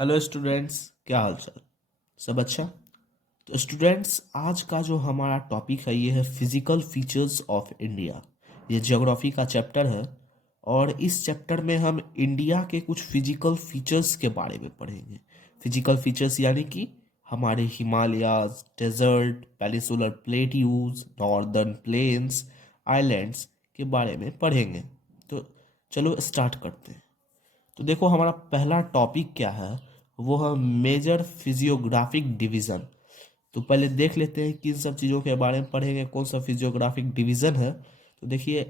Hello students, क्या हाल चाल। सब अच्छा। तो स्टूडेंट्स, आज का जो हमारा टॉपिक है ये है फिजिकल फीचर्स ऑफ इंडिया। ये ज्योग्राफी का चैप्टर है और इस चैप्टर में हम इंडिया के कुछ फिजिकल फीचर्स के बारे में पढ़ेंगे। फिजिकल फीचर्स यानी कि हमारे Himalayas, desert, peninsular plateaus, northern plains, islands के बारे में पढ़ेंगे। तो चलो स्टार्ट करते हैं। तो देखो, हमारा पहला टॉपिक क्या है, वो है मेजर फिजियोग्राफिक डिवीजन। तो पहले देख लेते हैं किन सब चीज़ों के बारे में पढ़ेंगे, कौन सा फिजियोग्राफिक डिवीजन है। तो देखिए,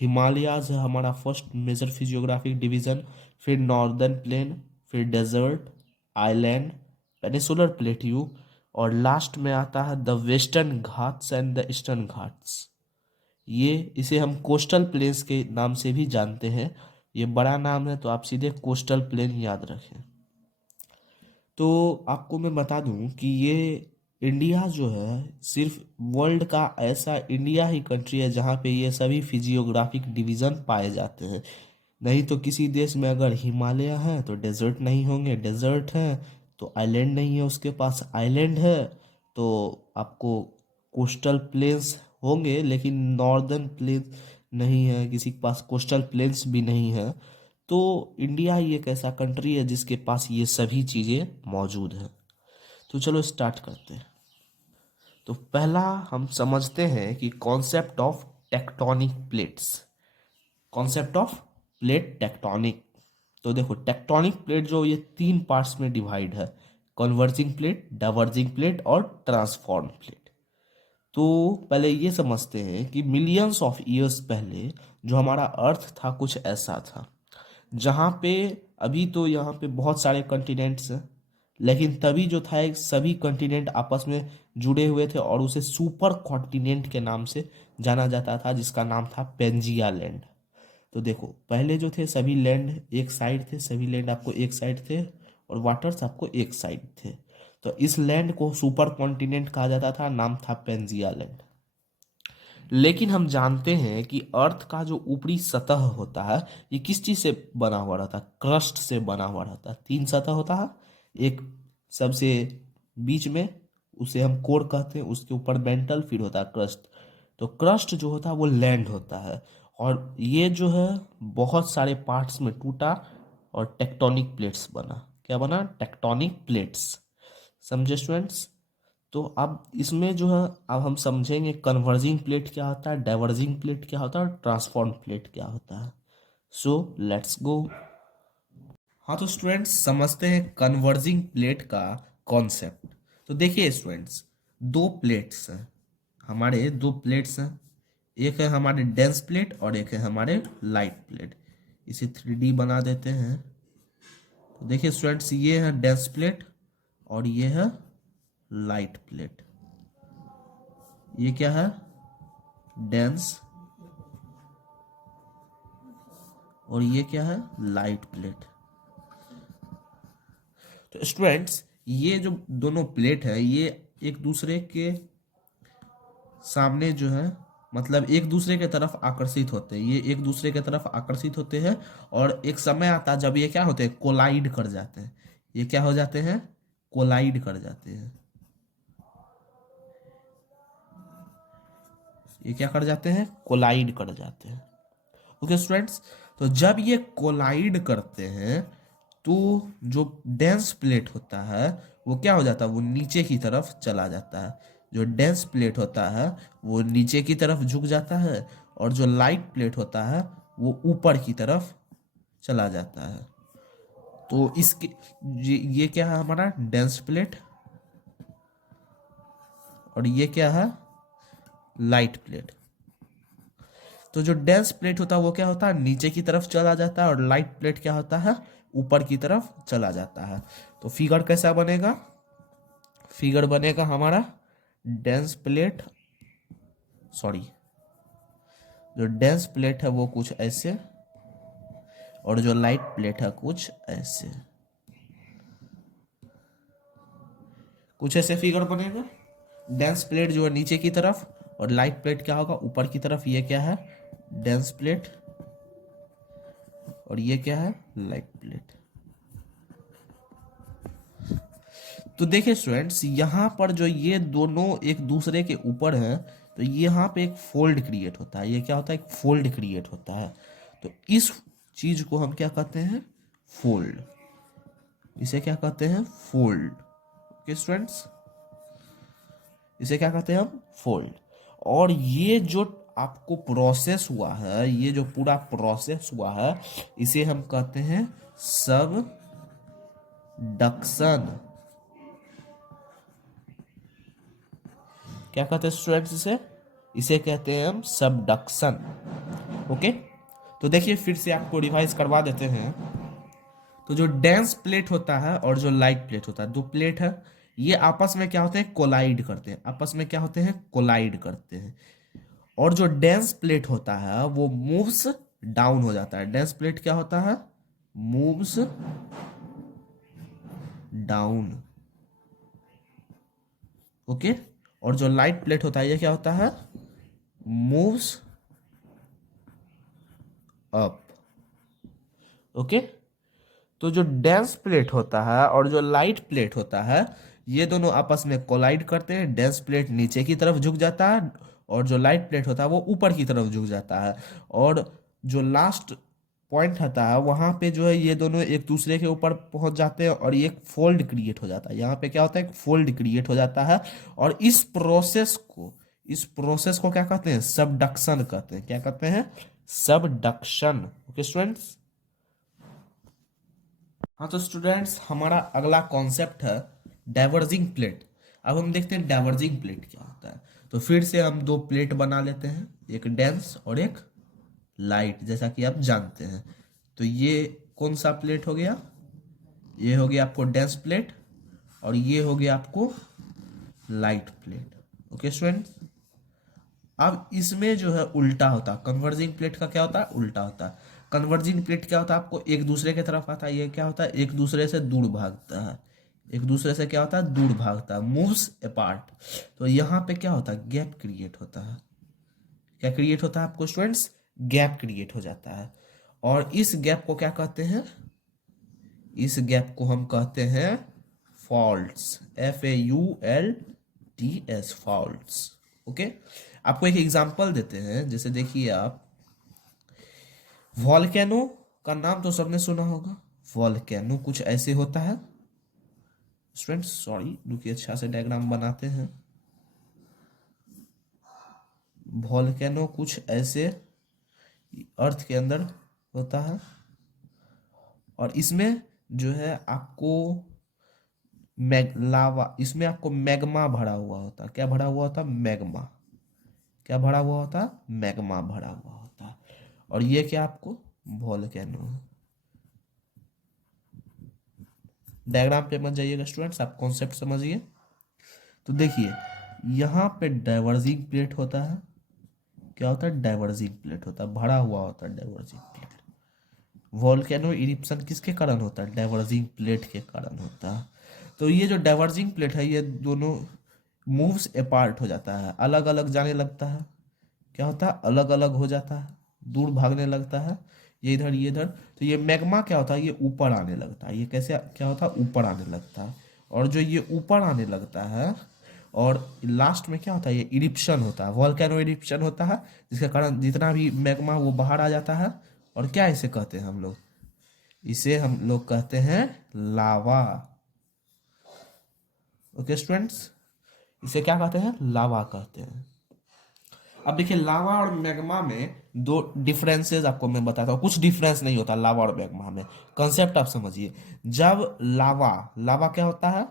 हिमालयाज है हमारा फर्स्ट मेजर फिजियोग्राफिक डिवीजन, फिर नॉर्दर्न प्लेन, फिर डेजर्ट, आइलैंड, पेनिसुलर प्लेट्यू, और लास्ट में आता है the western Ghats and the eastern Ghats. ये इसे हम कोस्टल प्लेन्स के नाम से भी जानते हैं। ये बड़ा नाम है तो आप सीधे कोस्टल प्लेन याद रखें। तो आपको मैं बता दूं कि ये इंडिया जो है, सिर्फ वर्ल्ड का ऐसा इंडिया ही कंट्री है जहाँ पे ये सभी फिजियोग्राफिक डिवीज़न पाए जाते हैं। नहीं तो किसी देश में अगर हिमालय है तो डेजर्ट नहीं होंगे, डेजर्ट है तो आइलैंड नहीं है, उसके पास आइलैंड है तो आपको कोस्टल प्लेन्स होंगे, लेकिन नॉर्दर्न प्लेन्स नहीं है, किसी के पास कोस्टल प्लेन्स भी नहीं है। तो इंडिया ही एक ऐसा कंट्री है जिसके पास ये सभी चीज़ें मौजूद हैं। तो चलो स्टार्ट करते हैं। तो पहला हम समझते हैं कि concept of tectonic plates. Concept of plate tectonic. तो देखो, टेक्टोनिक प्लेट जो ये तीन पार्ट्स में डिवाइड है: कन्वर्जिंग प्लेट, डाइवर्जिंग प्लेट और ट्रांसफॉर्म प्लेट। तो पहले ये समझते हैं कि मिलियंस ऑफ ईयर्स पहले जो हमारा अर्थ था कुछ ऐसा था, जहाँ पे अभी तो यहाँ पे बहुत सारे कॉन्टिनेंट्स हैं, लेकिन तभी जो था एक सभी कॉन्टिनेंट आपस में जुड़े हुए थे और उसे सुपर कॉन्टिनेंट के नाम से जाना जाता था, जिसका नाम था पेंजिया लैंड। तो देखो, पहले जो थे सभी लैंड एक साइड थे, सभी लैंड आपको एक साइड थे और वाटर्स आपको एक साइड थे। तो इस लैंड को सुपर कॉन्टिनेंट कहा जाता था, नाम था पेंजिया लैंड। लेकिन हम जानते हैं कि अर्थ का जो ऊपरी सतह होता है ये किस चीज से बना हुआ रहता है? क्रस्ट से बना हुआ रहता है। तीन सतह होता है, एक सबसे बीच में, उसे हम कोर कहते हैं, उसके ऊपर मेंटल, फिर होता है क्रस्ट। तो क्रस्ट जो होता है वो लैंड होता है, और ये जो है बहुत सारे पार्ट्स में टूटा और टेक्टोनिक प्लेट्स बना। क्या बना? Tectonic plates. समझे स्टूडेंट्स? तो अब इसमें जो है, अब हम समझेंगे कन्वर्जिंग प्लेट क्या होता है, डाइवर्जिंग प्लेट क्या होता है और ट्रांसफॉर्म प्लेट क्या होता है। So let's go. हाँ, तो स्टूडेंट्स समझते हैं कन्वर्जिंग प्लेट का कॉन्सेप्ट। तो देखिए स्टूडेंट्स, दो प्लेट्स हैं, हमारे दो प्लेट्स हैं। एक है हमारे डेंस प्लेट और एक है हमारे लाइट प्लेट। इसे 3D बना देते हैं। तो देखिए स्टूडेंट्स, ये है डेंस प्लेट और ये है लाइट प्लेट। ये क्या है? डेंस। और ये क्या है? Light plate. तो स्टूडेंट्स, ये जो दोनों प्लेट है ये एक दूसरे के सामने जो है, मतलब एक दूसरे के तरफ आकर्षित होते हैं, ये एक दूसरे के तरफ आकर्षित होते हैं। और एक समय आता है जब ये क्या होते हैं? कोलाइड कर जाते हैं। ये क्या हो जाते हैं? कोलाइड कर जाते हैं। ये क्या कर जाते हैं? कोलाइड कर जाते हैं। ओके स्टूडेंट्स, तो जब ये कोलाइड करते हैं तो जो डेंस प्लेट होता है वो क्या हो जाता है? वो नीचे की तरफ चला जाता है। जो डेंस प्लेट होता है वो नीचे की तरफ झुक जाता है, और जो लाइट प्लेट होता है वो ऊपर की तरफ चला जाता है। तो इसके ये क्या है? हमारा डेंस प्लेट। और ये क्या है? Light plate. तो जो डेंस प्लेट होता है वो क्या होता है? नीचे की तरफ चला जाता है, और लाइट प्लेट क्या होता है? ऊपर की तरफ चला जाता है। तो फिगर कैसा बनेगा? फिगर बनेगा हमारा डेंस प्लेट, सॉरी, जो डेंस प्लेट है वो कुछ ऐसे, और जो लाइट प्लेट है कुछ ऐसे। कुछ ऐसे फिगर बनेगा। डेंस प्लेट जो है नीचे की तरफ, और लाइट प्लेट क्या होगा? ऊपर की तरफ। ये क्या है? Dense plate. और ये क्या है? Light plate. तो देखिए स्टूडेंट्स, यहाँ पर जो ये दोनों एक दूसरे के ऊपर हैं, तो यहाँ पे एक फोल्ड क्रिएट होता है। ये क्या होता है? एक फोल्ड क्रिएट होता है। तो इस चीज को हम क्या कहते हैं? फोल्ड। इसे क्या कहते हैं? फोल्ड। ओके स्टूडेंट्स, इसे क्या कहते हैं हम? फोल्ड। और ये जो आपको प्रोसेस हुआ है, ये जो पूरा प्रोसेस हुआ है, इसे हम कहते हैं सबडक्शन। क्या कहते हैं स्टूडेंट्स इसे? इसे कहते हैं हम सबडक्शन। ओके, तो देखिए फिर से आपको रिवाइज करवा देते हैं। तो जो डेंस प्लेट होता है और जो लाइट प्लेट होता है, दो प्लेट है, ये आपस में क्या होते हैं? कोलाइड करते हैं। आपस में क्या होते हैं? कोलाइड करते हैं। और जो डेंस प्लेट होता है वो मूव्स डाउन हो जाता है। डेंस प्लेट क्या होता है? Moves down. ओके, और जो लाइट प्लेट होता है ये क्या होता है? Moves up. ओके, तो जो डेंस प्लेट होता है और जो लाइट प्लेट होता है, ये दोनों आपस में कोलाइड करते हैं। डेंस प्लेट नीचे की तरफ झुक जाता है और जो लाइट प्लेट होता है वो ऊपर की तरफ झुक जाता है। और जो लास्ट पॉइंट होता है वहां पे जो है ये दोनों एक दूसरे के ऊपर पहुंच जाते हैं और ये एक फोल्ड क्रिएट हो जाता है। यहाँ पे क्या होता है? एक फोल्ड क्रिएट हो जाता है। और इस प्रोसेस को क्या कहते हैं? सबडक्शन कहते हैं। क्या कहते हैं? सबडक्शन। Okay students. हाँ, तो स्टूडेंट्स हमारा अगला कॉन्सेप्ट है डाइवर्जिंग प्लेट। अब हम देखते हैं डाइवर्जिंग प्लेट क्या होता है। तो फिर से हम दो प्लेट बना लेते हैं, एक डेंस और एक लाइट, जैसा कि आप जानते हैं। तो ये कौन सा प्लेट हो गया? ये हो गया आपको डेंस प्लेट और ये हो गया आपको लाइट प्लेट। ओके स्टूडेंट्स, अब इसमें जो है उल्टा होता है। कन्वर्जिंग प्लेट का क्या होता है? उल्टा होता है। कन्वर्जिंग प्लेट क्या होता है? आपको एक दूसरे की तरफ आता है। ये क्या होता है? एक दूसरे से दूर भागता है। एक दूसरे से क्या होता है? दूर भागता है, मूव्स अपार्ट। तो यहाँ पे क्या होता है? गैप क्रिएट होता है। क्या क्रिएट होता है आपको स्टूडेंट्स? गैप क्रिएट हो जाता है। और इस गैप को क्या कहते हैं? इस गैप को हम कहते हैं फॉल्ट्स। FAULTS, faults. ओके, आपको एक एग्जांपल देते हैं। जैसे देखिए आप, वॉल्केनो का नाम तो सबने सुना होगा। वॉल्केनो कुछ ऐसे होता है स्टूडेंट्स। सॉरी, रुकिए, अच्छा से डायग्राम बनाते हैं। वॉल्केनो कुछ ऐसे अर्थ के अंदर होता है और इसमें जो है आपको लावा, इसमें आपको मैग्मा भरा हुआ होता है। क्या भरा हुआ होता है? मैग्मा। क्या भरा हुआ होता है? मैग्मा भरा हुआ होता है। और ये क्या आपको? वॉल्केनो है। डायग्राम पे मत जाइएगा स्टूडेंट्स, आप कॉन्सेप्ट समझिए। तो देखिए यहाँ पे डाइवर्जिंग प्लेट होता है। क्या होता है? डाइवर्जिंग प्लेट होता है, भरा हुआ होता है डाइवर्जिंग प्लेट। वॉल्केनो इरिप्शन किसके कारण होता है? डाइवर्जिंग प्लेट के कारण होता है। तो ये जो डाइवर्जिंग प्लेट है ये दोनों मूव्स अपार्ट हो जाता है, अलग अलग जाने लगता है। क्या होता है? अलग अलग हो जाता है, दूर भागने लगता है। ये इधर, ये इधर। तो ये मैग्मा क्या होता है? ये ऊपर आने लगता है। ये कैसे क्या होता है? ऊपर आने लगता है। और जो ये ऊपर आने लगता है और लास्ट में क्या होता है? ये इरिप्शन होता है, वॉल्केनो इरिप्शन होता है, जिसके कारण जितना भी मैग्मा वो बाहर आ जाता है। और क्या इसे कहते हैं हम लोग? इसे हम लोग कहते हैं लावा। ओके स्टूडेंट्स, इसे क्या कहते हैं? लावा कहते हैं। अब देखिए लावा और मैग्मा में दो डिफरेंसेस आपको मैं बताता हूँ। कुछ डिफरेंस नहीं होता लावा और मैग्मा में, कंसेप्ट आप समझिए। जब लावा, लावा क्या होता है?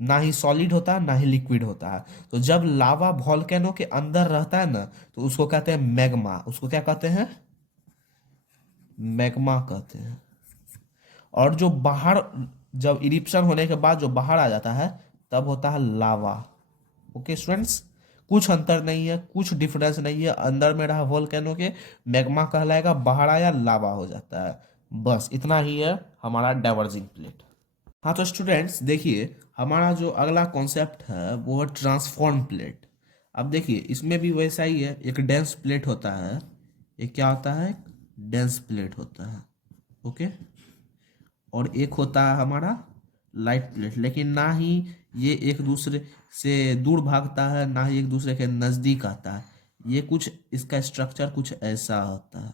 ना ही सॉलिड होता है ना ही लिक्विड होता है। तो जब लावा वॉल्केनो के अंदर रहता है ना, तो उसको कहते हैं मैग्मा। उसको क्या कहते हैं? मैग्मा कहते हैं। और जो बाहर, जब इरिप्शन होने के बाद जो बाहर आ जाता है तब होता है लावा। ओके स्टूडेंट्स, कुछ अंतर नहीं है, कुछ डिफरेंस नहीं है। अंदर में रहा वोल्केनो के, मैग्मा कहलाएगा, बाहर आया लावा हो जाता है। बस इतना ही है हमारा डाइवर्जिंग प्लेट। हाँ, तो स्टूडेंट्स देखिए हमारा जो अगला कॉन्सेप्ट है वो है ट्रांसफॉर्म प्लेट। अब देखिए इसमें भी वैसा ही है, एक डेंस प्लेट होता है। एक क्या होता है? डेंस प्लेट होता है। ओके, और एक होता है हमारा लाइट प्लेट, लेकिन ना ही ये एक दूसरे से दूर भागता है, ना ही एक दूसरे के नज़दीक आता है। ये कुछ इसका स्ट्रक्चर कुछ ऐसा होता है।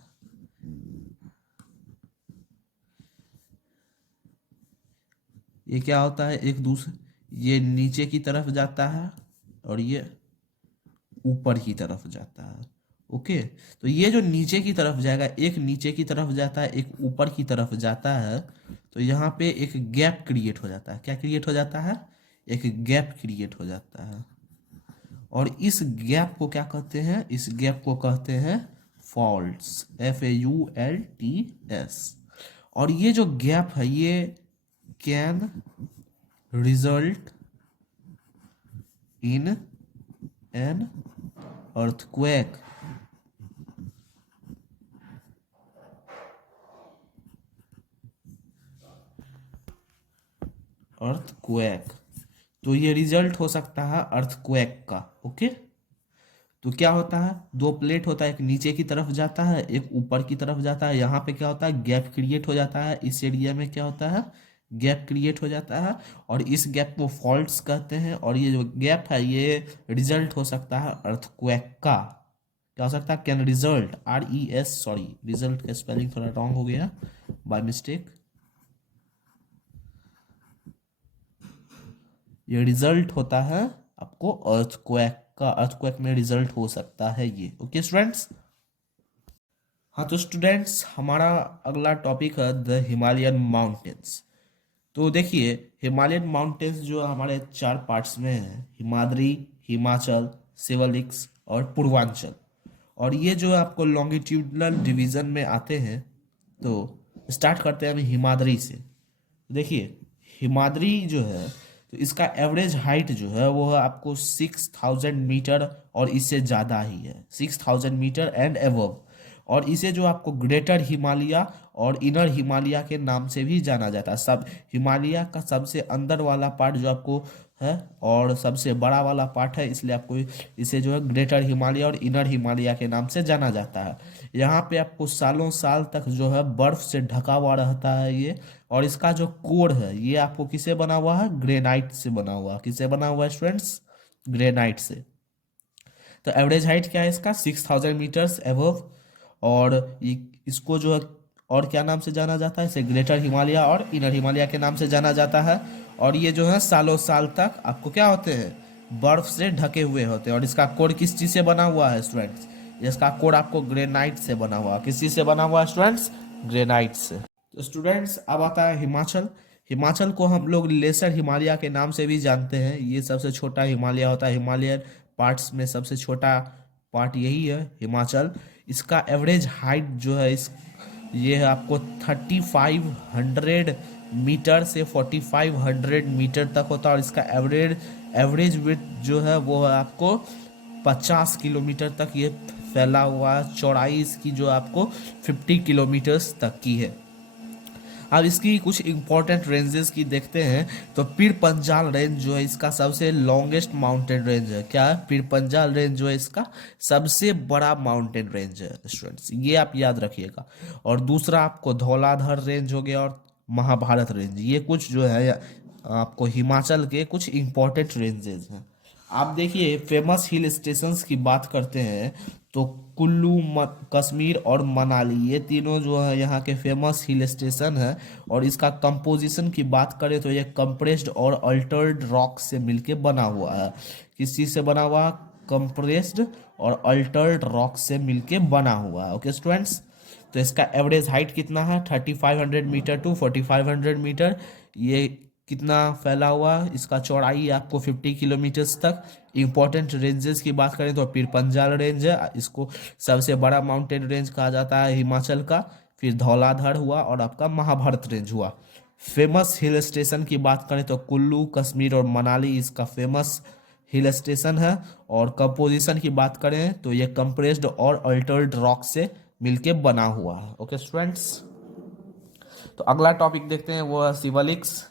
ये क्या होता है, एक दूसरे, ये नीचे की तरफ जाता है और ये ऊपर की तरफ जाता है। ओके, तो ये जो नीचे की तरफ जाएगा, एक नीचे की तरफ जाता है, एक ऊपर की तरफ जाता है, तो यहाँ पे एक गैप क्रिएट हो जाता है। क्या क्रिएट हो जाता है? एक गैप क्रिएट हो जाता है। और इस गैप को क्या कहते हैं? इस गैप को कहते हैं फॉल्ट्स, FAULTS। और ये जो गैप है ये can result in an earthquake. Earthquake, तो ये रिजल्ट हो सकता है अर्थक्वेक का। ओके, तो क्या होता है, दो प्लेट होता है, एक नीचे की तरफ जाता है, एक ऊपर की तरफ जाता है। यहाँ पे क्या होता है, गैप क्रिएट हो जाता है। इस एरिया में क्या होता है, गैप क्रिएट हो जाता है, और इस गैप को फॉल्ट्स कहते हैं। और ये जो गैप है ये रिजल्ट हो सकता है अर्थक्वेक का। क्या हो सकता है, can result, RES, sorry result का स्पेलिंग थोड़ा रॉन्ग हो गया बाय मिस्टेक। ये रिजल्ट होता है आपको अर्थक्वेक का, अर्थक्वेक में रिजल्ट हो सकता है ये। Okay students. हाँ तो स्टूडेंट्स, हमारा अगला टॉपिक है द हिमालयन माउंटेन्स। तो देखिए, हिमालयन माउंटेन्स जो हमारे चार पार्ट्स में है, हिमाद्री, हिमाचल, सिवलिक्स और पूर्वांचल। और ये जो आपको लॉन्गिट्यूडनल डिवीजन में आते हैं। तो स्टार्ट करते हैं हम हिमाद्री से। देखिए, हिमाद्री जो है, तो इसका एवरेज हाइट जो है वो है आपको 6000 मीटर और इससे ज़्यादा ही है, 6000 मीटर एंड एवव। और इसे जो आपको ग्रेटर हिमालय और इनर हिमालय के नाम से भी जाना जाता है। सब हिमालय का सबसे अंदर वाला पार्ट जो आपको है और सबसे बड़ा वाला पार्ट है, इसलिए आपको इसे जो है ग्रेटर हिमालय और इनर हिमालय के नाम से जाना जाता है। यहाँ पे आपको सालों साल तक जो है बर्फ से ढका हुआ रहता है ये। और इसका जो कोर है ये आपको किससे बना हुआ है, ग्रेनाइट से बना हुआ है। किससे बना हुआ है स्टूडेंट्स, ग्रेनाइट से। तो एवरेज हाइट क्या है इसका, 6000 मीटर्स एबव। और ये इसको जो है और क्या नाम से जाना जाता है, इसे ग्रेटर हिमालय और इनर हिमालय के नाम से जाना जाता है। और ये जो है सालों साल तक आपको क्या होते हैं, बर्फ से ढके हुए होते हैं। और इसका कोर किस चीज़ से बना हुआ है स्टूडेंट्स, इसका कोर आपको ग्रेनाइट से बना हुआ है। किस चीज़ से बना हुआ है स्टूडेंट्स, ग्रेनाइट से। तो स्टूडेंट्स अब आता है हिमाचल। हिमाचल को हम लोग लेसर हिमालय के नाम से भी जानते हैं। ये सबसे छोटा हिमालय होता है, हिमालयन पार्ट्स में सबसे छोटा पार्ट यही है हिमाचल। इसका एवरेज हाइट जो है इस ये है आपको 3500 मीटर से 4500 मीटर तक होता है। और इसका एवरेज एवरेज विड्थ जो है वो है आपको 50 किलोमीटर तक ये फैला हुआ है। चौड़ाई इसकी जो आपको 50 किलोमीटर्स तक की है। अब इसकी कुछ इंपॉर्टेंट रेंजेस की देखते हैं। तो पीर पंजाल रेंज जो है इसका सबसे लॉन्गेस्ट माउंटेन रेंज है। क्या है, पीर पंजाल रेंज जो है इसका सबसे बड़ा माउंटेन रेंज है स्टूडेंट्स, ये आप याद रखिएगा। और दूसरा आपको धौलाधर रेंज हो गया और महाभारत रेंज। ये कुछ जो है आपको हिमाचल के कुछ इंपॉर्टेंट रेंजेस हैं। आप देखिए, फेमस हिल स्टेशंस की बात करते हैं तो कुल्लू, कश्मीर और मनाली, ये तीनों जो है यहाँ के फेमस हिल स्टेशन है। और इसका कंपोजिशन की बात करें तो ये कंप्रेस्ड और अल्टर्ड रॉक से मिलके बना हुआ है। किस चीज़ से बना हुआ है, कंप्रेस्ड और अल्टर्ड रॉक से मिलके बना हुआ है। ओके स्टूडेंट्स, तो इसका एवरेज हाइट कितना है, 3500 मीटर टू 4500 मीटर। ये कितना फैला हुआ, इसका चौड़ाई आपको 50 किलोमीटर्स तक। इंपॉर्टेंट रेंजेस की बात करें तो पीर पंजाल रेंज है, इसको सबसे बड़ा माउंटेन रेंज कहा जाता है हिमाचल का। फिर धौलाधर हुआ और आपका महाभारत रेंज हुआ। फेमस हिल स्टेशन की बात करें तो कुल्लू, कश्मीर और मनाली इसका फेमस हिल स्टेशन है। और कंपोजिशन की बात करें तो ये कंप्रेस्ड और अल्टर्ड रॉक से मिलके बना हुआ है। ओके स्टूडेंट्स, तो अगला टॉपिक देखते हैं, वो है सिवलिक्स।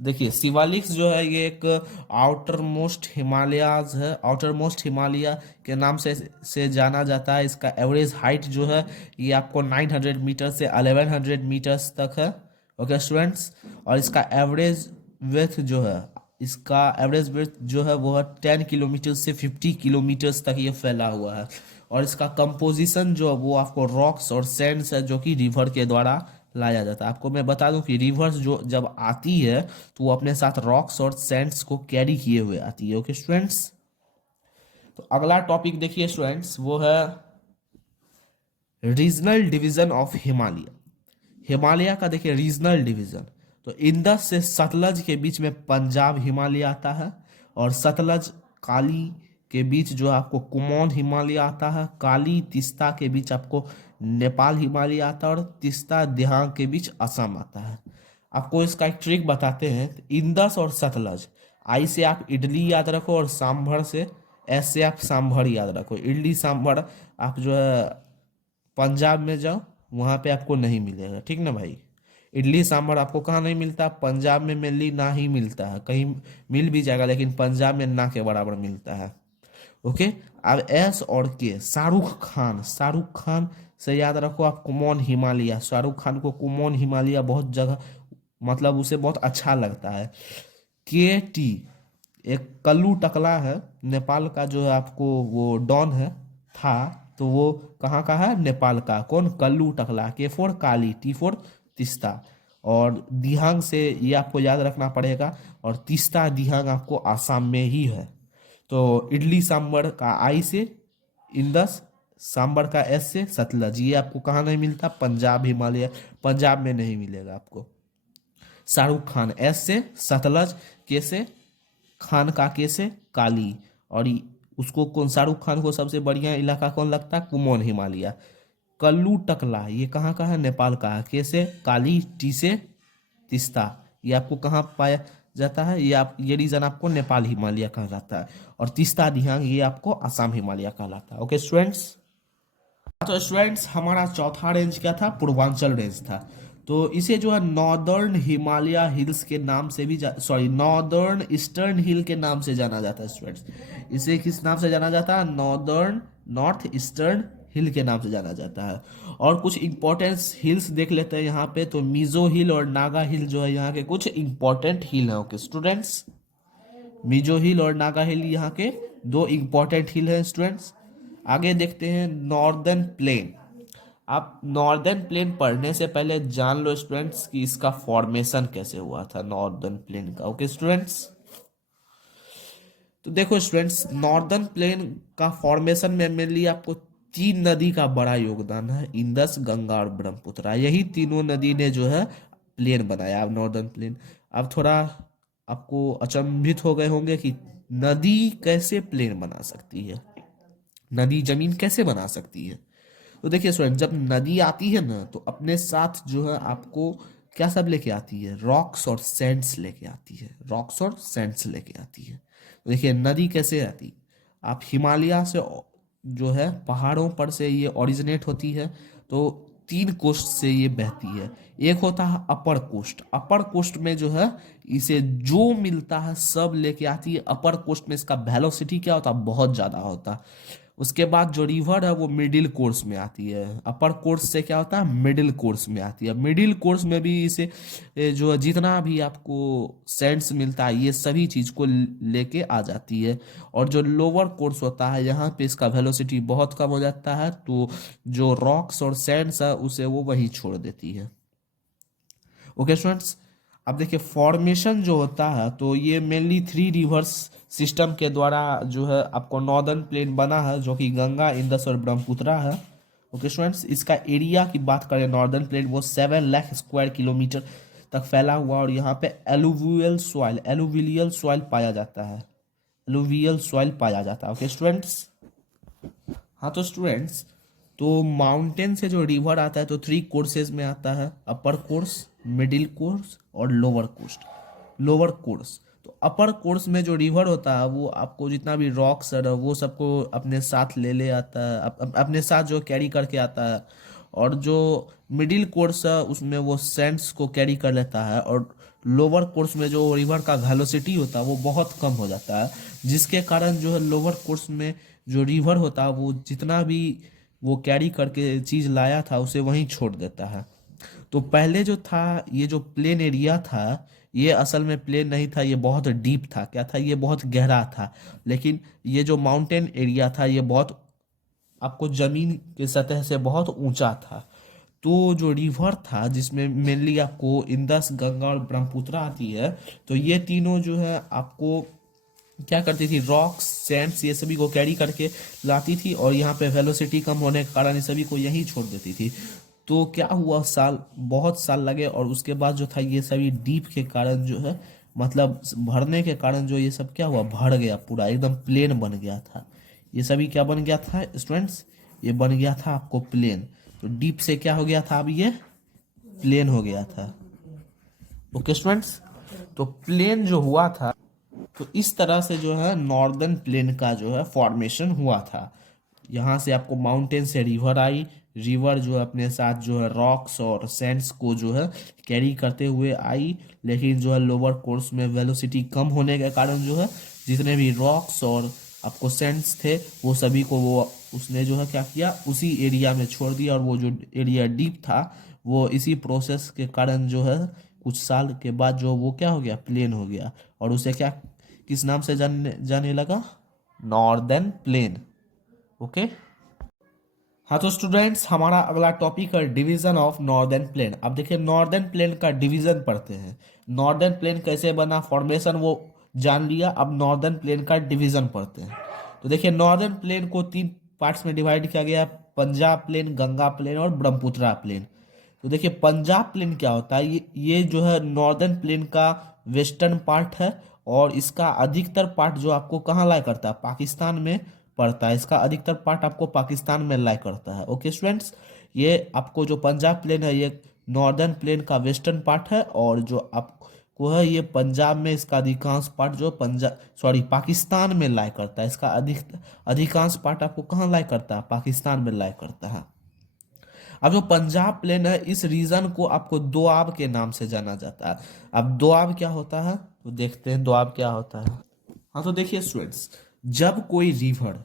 देखिए, शिवालिक्स जो है ये एक आउटर मोस्ट हिमालयाज है, आउटर मोस्ट हिमालय के नाम से जाना जाता है। इसका एवरेज हाइट जो है ये आपको 900 मीटर से 1100 मीटर्स तक है। ओके स्टूडेंट्स, और इसका एवरेज विड्थ जो है वो है 10 किलोमीटर से 50 किलोमीटर्स तक ये फैला हुआ है। और इसका कंपोजिशन जो है वो आपको रॉक्स और सैंड्स है जो कि रिवर के द्वारा लाया जाता है। आपको मैं बता दूं कि रिवर्स जो जब आती है तो वो अपने साथ रॉक्स और सैंड्स को कैरी किए हुए आती है। ओके स्टूडेंट्स, तो अगला टॉपिक देखिए स्टूडेंट्स, वो है regional division of Himalaya. Himalaya का देखिए रीजनल डिवीजन, तो इंदस से सतलज के बीच में पंजाब हिमालय आता है, और सतलज काली के बीच जो आपको कुमाऊं हिमालय आता है, काली तीस्ता के बीच आपको नेपाल हिमालय आता है, और तीस्ता दिहांग के बीच असम आता है। आपको इसका एक ट्रिक बताते हैं। इंदस और सतलज, आई से आप इडली याद रखो, और सांभर से, एस से आप सांभर याद रखो। इडली सांभर आप जो है पंजाब में जाओ, वहां पे आपको नहीं मिलेगा, ठीक ना भाई। इडली सांभर आपको कहाँ नहीं मिलता, पंजाब में मेनली ना ही मिलता है, कहीं मिल भी जाएगा लेकिन पंजाब में ना के बराबर मिलता है। ओके, अब एस और के, शाहरुख खान, शाहरुख खान से याद रखो आप कुमाऊं हिमालय। शाहरुख खान को कुमाऊं हिमालय बहुत जगह, मतलब उसे बहुत अच्छा लगता है। के टी, एक कल्लू टकला है नेपाल का, जो है आपको वो डॉन है था, तो वो कहाँ का है, नेपाल का। कौन, कल्लू टकला। के फोर काली, टी फोर तीस्ता। और दिहांग से ये आपको याद रखना पड़ेगा, और तीस्ता दिहांग आपको आसाम में ही है। तो इडली सांबर का आई से इंदस, सांबर का एस से सतलज, ये आपको कहाँ नहीं मिलता, पंजाब हिमालय, पंजाब में नहीं मिलेगा आपको। शाहरुख खान, एस से सतलज, के से खान का, के से काली। और उसको कौन, शाहरुख खान को सबसे बढ़िया इलाका कौन लगता है, कुमाऊं हिमालय। कल्लू टकला ये कहाँ का है, नेपाल का है। के से काली, टी से तीस्ता, ये आपको कहाँ पाया जाता है, ये रीजन आपको नेपाल हिमालय कहलाता है। और तीस्ता दिहांग ये आपको असम हिमालय कहलाता है। ओके स्टूडेंट्स, तो स्टूडेंट्स हमारा चौथा रेंज क्या था, पूर्वांचल रेंज था। तो इसे जो है नॉर्दर्न हिमालय हिल्स के नाम से भी सॉरी नॉर्दर्न ईस्टर्न हिल के नाम से जाना जाता है स्टूडेंट्स। इसे किस नाम से जाना जाता है, नॉर्दर्न, नॉर्थ ईस्टर्न हिल के नाम से जाना जाता है। और कुछ इंपॉर्टेंस हिल्स देख लेते हैं यहाँ पे, तो मिजो हिल और नागा हिल जो है यहाँ के कुछ इंपॉर्टेंट हिल है। ओके स्टूडेंट्स, मिजो हिल और नागा हिल यहाँ के दो इंपॉर्टेंट हिल हैं स्टूडेंट्स। आगे देखते हैं नॉर्दर्न प्लेन। आप नॉर्दर्न प्लेन पढ़ने से पहले जान लो स्टूडेंट्स कि इसका फॉर्मेशन कैसे हुआ था नॉर्दर्न प्लेन का। ओके स्टूडेंट्स, तो देखो स्टूडेंट्स, नॉर्दर्न प्लेन का फॉर्मेशन में मेनली आपको तीन नदी का बड़ा योगदान है, इंदस, गंगा और ब्रह्मपुत्र। यही तीनों नदी ने जो है प्लेन बनाया, अब नॉर्दर्न प्लेन। अब थोड़ा आपको अचंभित हो गए होंगे कि नदी कैसे प्लेन बना सकती है, नदी जमीन कैसे बना सकती है। तो देखिए स्टूडेंट, जब नदी आती है ना तो अपने साथ जो है आपको क्या सब लेके आती है, रॉक्स और सैंड्स लेके आती है, रॉक्स और सैंड्स लेके आती है। तो देखिए नदी कैसे आती, आप हिमालय से जो है पहाड़ों पर से ये ओरिजिनेट होती है। तो तीन कोस्ट से ये बहती है। एक होता है अपर कोस्ट, अपर कोस्ट में जो है इसे जो मिलता है सब लेके आती है। अपर कोस्ट में इसका वेलोसिटी क्या होता है, बहुत ज़्यादा होता है। उसके बाद जो रिवर है वो मिडिल कोर्स में आती है। अपर कोर्स से क्या होता है, मिडिल कोर्स में आती है। मिडिल कोर्स में भी इसे जो है जितना भी आपको सेंट्स मिलता है ये सभी चीज को लेके आ जाती है। और जो लोअर कोर्स होता है यहाँ पे इसका वेलोसिटी बहुत कम हो जाता है, तो जो रॉक्स और सैंड्स है उसे वो वही छोड़ देती है। ओके स्टूडेंट्स, अब देखिए फॉर्मेशन जो होता है तो ये मेनली थ्री रिवर्स सिस्टम के द्वारा जो है आपको नॉर्दर्न प्लेन बना है, जो कि गंगा, इंदस और ब्रह्मपुत्रा है। ओके स्टूडेंट्स, इसका एरिया की बात करें नॉर्दर्न प्लेन, वो 7 लाख स्क्वायर किलोमीटर तक फैला हुआ, और यहाँ पे एलुवियल सॉइल पाया जाता है, एलुवियल सॉइल पाया जाता है। ओके स्टूडेंट्स, हाँ तो स्टूडेंट्स, तो माउंटेन से जो रिवर आता है तो थ्री कोर्सेज में आता है, अपर कोर्स, मिडिल कोर्स और लोअर कोर्स। लोअर कोर्स, तो अपर कोर्स में जो रिवर होता है वो आपको जितना भी रॉक्स है वो सबको अपने साथ ले आता है, अपने साथ जो कैरी करके आता है। और जो मिडिल कोर्स है उसमें वो सैंड्स को कैरी कर लेता है। और लोअर कोर्स में जो रिवर का वेलोसिटी होता है वो बहुत कम हो जाता है, जिसके कारण जो है लोअर कोर्स में जो रिवर होता है वो जितना भी वो कैरी करके चीज लाया था उसे वहीं छोड़ देता है। तो पहले जो था, ये जो प्लेन एरिया था, ये असल में प्लेन नहीं था, ये बहुत डीप था। क्या था? ये बहुत गहरा था। लेकिन ये जो माउंटेन एरिया था, ये बहुत आपको जमीन के सतह से बहुत ऊंचा था। तो जो रिवर था, जिसमें मेनली आपको इंदस, गंगा और ब्रह्मपुत्र आती है, तो ये तीनों जो है आपको क्या करती थी, रॉक्स, सैंड्स, ये सभी को कैरी करके लाती थी, और यहाँ पे वेलोसिटी कम होने के कारण ये सभी को यहीं छोड़ देती थी। तो क्या हुआ, साल बहुत साल लगे, और उसके बाद जो था ये सभी डीप के कारण जो है, मतलब भरने के कारण जो ये सब क्या हुआ, भर गया, पूरा एकदम प्लेन बन गया था। ये सभी क्या बन गया था स्टूडेंट्स? ये बन गया था आपको प्लेन। तो डीप से क्या हो गया था, अब ये प्लेन हो गया था। ओके स्टूडेंट्स, तो प्लेन जो हुआ था, तो इस तरह से जो है नॉर्दर्न प्लेन का जो है फॉर्मेशन हुआ था। यहाँ से आपको माउंटेन से रिवर आई, रिवर जो है अपने साथ जो है रॉक्स और सैंड्स को जो है कैरी करते हुए आई। लेकिन जो है लोअर कोर्स में वेलोसिटी कम होने के कारण जो है जितने भी रॉक्स और आपको सैंड्स थे, वो सभी को वो उसने जो है क्या किया, उसी एरिया में छोड़ दिया। और वो जो एरिया डीप था, वो इसी प्रोसेस के कारण जो है कुछ साल के बाद जो वो क्या हो गया, प्लेन हो गया। और उसे क्या, किस नाम से जानने जाने लगा? Northern plain. ओके। हाँ तो स्टूडेंट्स, हमारा अगला टॉपिक है डिवीजन ऑफ नॉर्दर्न प्लेन। अब देखिए नॉर्दर्न प्लेन का डिवीजन पढ़ते हैं। नॉर्दर्न प्लेन कैसे बना, फॉर्मेशन वो जान लिया, अब नॉर्दर्न प्लेन का डिवीजन पढ़ते हैं। तो देखिए नॉर्दर्न प्लेन को तीन पार्ट्स में डिवाइड किया गया है, पंजाब प्लेन, गंगा प्लेन और ब्रह्मपुत्रा प्लेन। तो देखिए पंजाब प्लेन क्या होता है, ये जो है नॉर्दर्न प्लेन का वेस्टर्न पार्ट है, और इसका अधिकतर पार्ट जो आपको कहाँ लाई करता है, पाकिस्तान में पड़ता है। इसका अधिकतर पार्ट आपको पाकिस्तान में लाई करता है। ओके स्टूडेंट्स, ये आपको जो पंजाब प्लेन है, ये नॉर्दर्न प्लेन का वेस्टर्न पार्ट है, और जो आपको है ये पंजाब में इसका अधिकांश पार्ट जो पंजाब, सॉरी, पाकिस्तान में लाई करता है। इसका अधिकांश पार्ट आपको कहाँ लाई करता है, पाकिस्तान में लाई करता है। अब जो पंजाब प्लेन है, इस रीजन को आपको दोआब के नाम से जाना जाता है। अब दोआब क्या होता है, तो देखते हैं दोआब क्या होता है। हाँ तो देखिए स्टूडेंट्स, जब कोई रिवर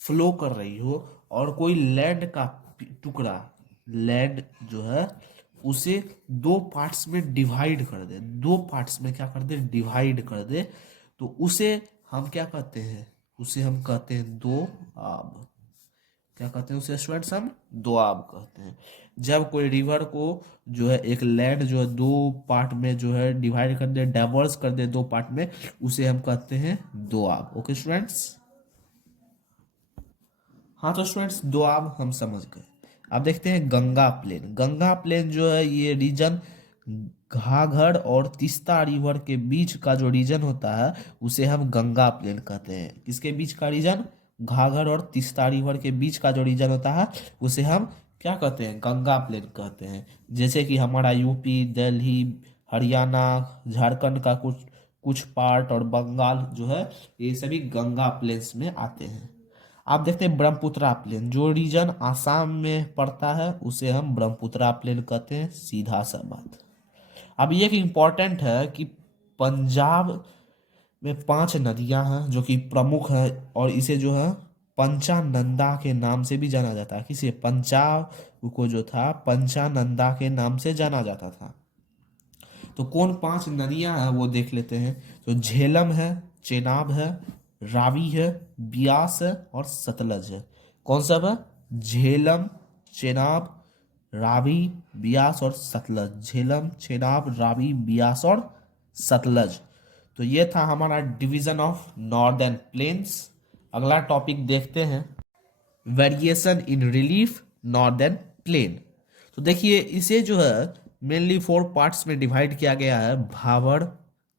फ्लो कर रही हो, और कोई लैंड का टुकड़ा, लैंड जो है, उसे दो पार्ट्स में डिवाइड कर दे, दो पार्ट्स में क्या कर दे, डिवाइड कर दे, तो उसे हम क्या कहते हैं, उसे हम कहते हैं दो आब। क्या कहते हैं उसे स्टूडेंट्स, हम दोआब कहते हैं। जब कोई रिवर को जो है एक लैंड जो है दो पार्ट में जो है डिवाइड कर दे, डाइवर्स कर दे दो पार्ट में, उसे हम कहते हैं दोआब। Okay students. हाँ तो स्टूडेंट्स, दोआब हम समझ गए। अब देखते हैं गंगा प्लेन। गंगा प्लेन जो है ये रीजन घाघर और तीस्ता रिवर के बीच का जो रीजन होता है, उसे हम गंगा प्लेन कहते हैं। किसके बीच का रीजन? घाघर और तीस्ता रिवर के बीच का जो रीजन होता है, उसे हम क्या कहते हैं, गंगा प्लेन कहते हैं। जैसे कि हमारा यूपी, दिल्ली, हरियाणा, झारखंड का कुछ कुछ पार्ट और बंगाल जो है, ये सभी गंगा प्लेन्स में आते हैं। आप देखते हैं ब्रह्मपुत्रा प्लेन, जो रीजन आसाम में पड़ता है, उसे हम ब्रह्मपुत्रा प्लेन कहते हैं। सीधा सा बात। अब ये एक इम्पॉर्टेंट है कि पंजाब में 5 नदियां हैं जो कि प्रमुख है, और इसे जो है पंचानंदा के नाम से भी जाना जाता है। किसे? पंजाब को जो था पंचानंदा के नाम से जाना जाता था। तो कौन 5 नदियां हैं वो देख लेते हैं। तो झेलम है, चेनाब है, रावी है, बियास है और सतलज है। कौन सा है? झेलम, चेनाब, रावी, बियास और सतलज। झेलम, चेनाब, रावी, बियास और सतलज। तो ये था हमारा डिवीजन ऑफ नॉर्दर्न प्लेन्स। अगला टॉपिक देखते हैं, variation in relief northern plain. तो देखिए इसे जो है मेनली 4 पार्ट्स में डिवाइड किया गया है, भाबर,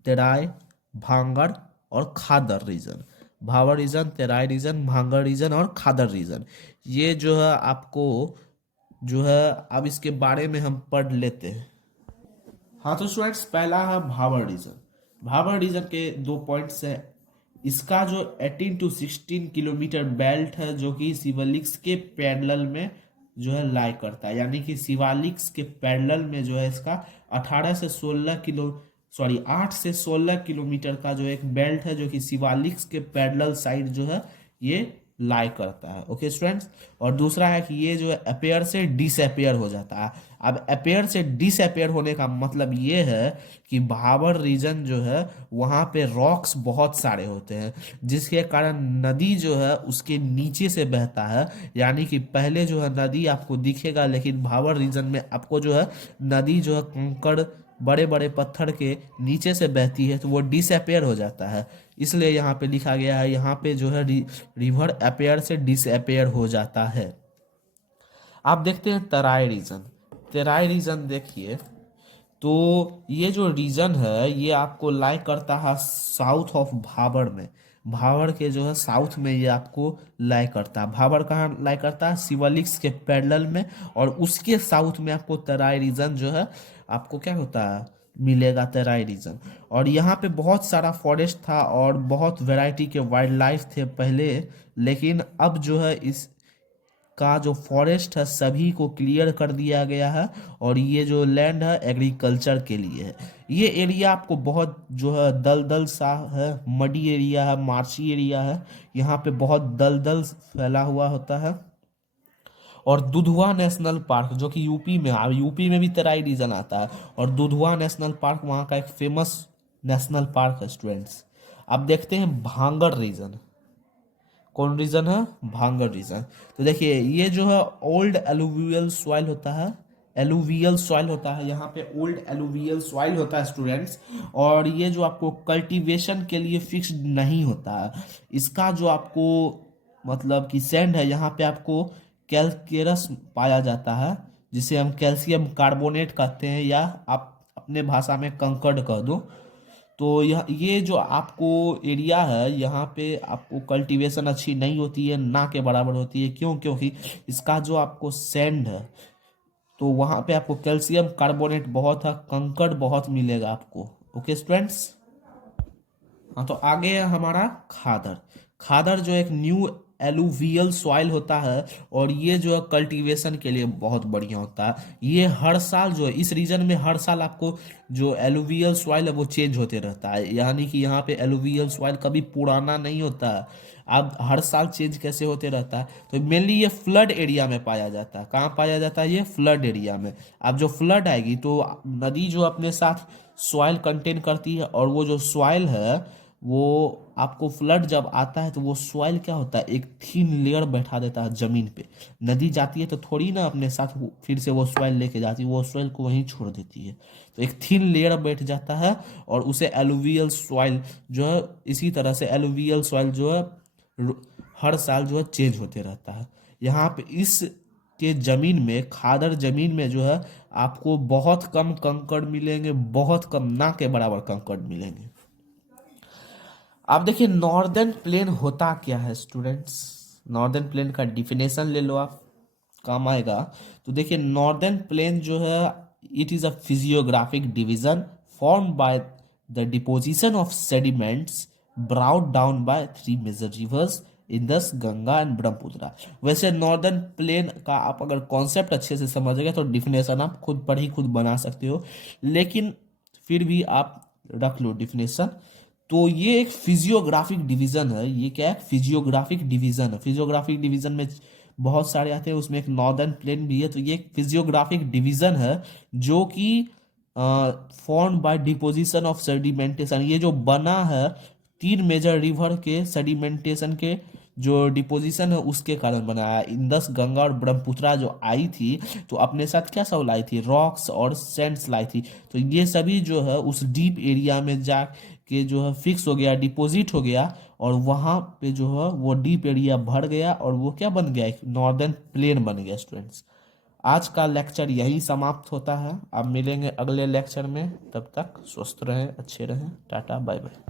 तेराय, भांगड़ और Khadar region. Bhabar region, Terai region, Bhangar region और खादर रीजन। ये जो है आपको जो है, अब इसके बारे में हम पढ़ लेते हैं। हाँ तो स्टूडेंट्स, पहला है भाबर रीजन। भाबर रीजन के 2 पॉइंट्स है। इसका जो 18 to 16 किलोमीटर बेल्ट है, जो कि शिवालिक्स के पैरेलल में जो है लाई करता है, यानी कि शिवालिक्स के पैरेलल में जो है इसका 18 से 16 किलो, सॉरी 8 से 16 किलोमीटर का जो एक बेल्ट है, जो कि शिवालिक्स के पैरेलल साइड जो है ये लाई करता है। Okay students. और दूसरा है कि ये जो है अपेयर से डिसअपेयर हो जाता है। अब अपेयर से डिसअपेयर होने का मतलब ये है कि भाबर रीजन जो है वहाँ पे रॉक्स बहुत सारे होते हैं, जिसके कारण नदी जो है उसके नीचे से बहता है। यानी कि पहले जो है नदी आपको दिखेगा, लेकिन भाबर रीजन में आपको जो है नदी जो है कंकड़ बड़े बड़े पत्थर के नीचे से बहती है, तो वो डिसअपेयर हो जाता है। इसलिए यहाँ पे लिखा गया है, यहाँ पे जो है रिवर अपेयर से डिसअपेयर हो जाता है। आप देखते हैं तराई रीजन। तराई रीजन देखिए, तो ये जो रीजन है ये आपको लाई करता है साउथ ऑफ भाबर में। भाबर के जो है साउथ में ये आपको लाई करता है। भाबर कहाँ लाई करता है? शिवालिक्स के पैरेलल में। और उसके साउथ में आपको तराई रीजन जो है आपको क्या होता है, मिलेगा तराई रीजन। और यहाँ पे बहुत सारा फॉरेस्ट था और बहुत वैरायटी के वाइल्ड लाइफ थे पहले, लेकिन अब जो है इस का जो फॉरेस्ट है सभी को क्लियर कर दिया गया है। और ये जो लैंड है एग्रीकल्चर के लिए है। ये एरिया आपको बहुत जो है दलदल सा है, मडी एरिया है, मार्शी एरिया है। यहाँ पे बहुत दलदल फैला हुआ होता है। और दुधवा नेशनल पार्क जो कि यूपी में है, यूपी में भी तराई रीजन आता है। और दुधवा नेशनल पार्क वहाँ का एक फेमस नेशनल पार्क है स्टूडेंट्स। अब देखते हैं भांगड़ रीजन। कौन रीजन है? भांगर रीजन। तो देखिए ये जो है ओल्ड एलुवियल सॉइल होता है। एलुवियल सॉइल होता है, यहाँ पे ओल्ड एलुवियल सॉइल होता है स्टूडेंट्स। और ये जो आपको कल्टीवेशन के लिए फिक्स्ड नहीं होता है। इसका जो आपको मतलब कि सैंड है, यहाँ पे आपको कैल्केरस पाया जाता है, जिसे हम कैल्शियम कार्बोनेट कहते हैं, या आप अपने भाषा में कंकड़ कह दो। तो यह ये जो आपको एरिया है यहाँ पे आपको कल्टीवेशन अच्छी नहीं होती है, ना के बराबर होती है। क्यों? क्योंकि इसका जो आपको सैंड है, तो वहाँ पे आपको कैल्शियम कार्बोनेट बहुत है, कंकड़ बहुत मिलेगा आपको। Okay students. हाँ, तो आगे है हमारा खादर। खादर जो एक न्यू एलुवियल सॉइल होता है, और ये जो है कल्टीवेशन के लिए बहुत बढ़िया होता है। ये हर साल जो है इस रीजन में हर साल आपको जो एलुवियल सॉइल है वो चेंज होते रहता है। यानी कि यहाँ पे एलुवियल सॉइल कभी पुराना नहीं होता है। अब हर साल चेंज कैसे होते रहता है? तो मेनली ये फ्लड एरिया में पाया जाता है। कहाँ पाया जाता है? ये फ्लड एरिया में। अब जो फ्लड आएगी तो नदी जो अपने साथ सॉइल कंटेन करती है, और वो जो सॉइल है वो आपको फ्लड जब आता है तो वो सॉइल क्या होता है, एक थीन लेयर बैठा देता है जमीन पे। नदी जाती है तो थोड़ी ना अपने साथ फिर से वो सॉइल लेके जाती है, वो सॉइल को वहीं छोड़ देती है। तो एक थीन लेयर बैठ जाता है, और उसे एलुवियल सॉइल जो है, इसी तरह से एलुवियल सॉइल जो है हर साल जो है चेंज होते रहता है। यहाँ पे इस के जमीन में, खादर जमीन में जो है आपको बहुत कम कंकड़ मिलेंगे, बहुत कम, ना के बराबर कंकड़ मिलेंगे। आप देखिए नॉर्दर्न प्लेन होता क्या है स्टूडेंट्स। नॉर्दर्न प्लेन का डिफिनेशन ले लो आप, काम आएगा। तो देखिए नॉर्दर्न प्लेन जो है it is a physiographic division form by the deposition of sediments brought down by three major rivers Indus, Ganga and Brahmaputra. वैसे नॉर्दर्न प्लेन का आप अगर कॉन्सेप्ट अच्छे से समझेंगे तो डिफिनेशन आप खुद पढ़ ही खुद बना सकते हो, लेकिन फिर भी आप रख लो डिफिनेशन। तो ये एक फिजियोग्राफिक डिवीजन है। ये क्या है? फिजियोग्राफिक डिवीजन है। फिजियोग्राफिक डिवीजन में बहुत सारे आते हैं, उसमें एक नॉर्दर्न प्लेन भी है। तो ये एक फिजियोग्राफिक डिवीजन है जो कि form by deposition of sedimentation. ये जो बना है तीन मेजर रिवर के सेडिमेंटेशन के जो डिपोजिशन है उसके कारण बनाया। इंदस, गंगा और ब्रह्मपुत्रा जो आई थी तो अपने साथ क्या सब लाई थी? रॉक्स और सैंड्स लाई थी। तो ये सभी जो है उस डीप एरिया में जा के जो है फिक्स हो गया, डिपॉजिट हो गया, और वहां पे जो है वो डीप एरिया भर गया, और वो क्या बन गया? एक नॉर्दर्न प्लेन बन गया स्टूडेंट्स। आज का लेक्चर यही समाप्त होता है। अब मिलेंगे अगले लेक्चर में, तब तक स्वस्थ रहें, अच्छे रहें, टाटा बाय बाय।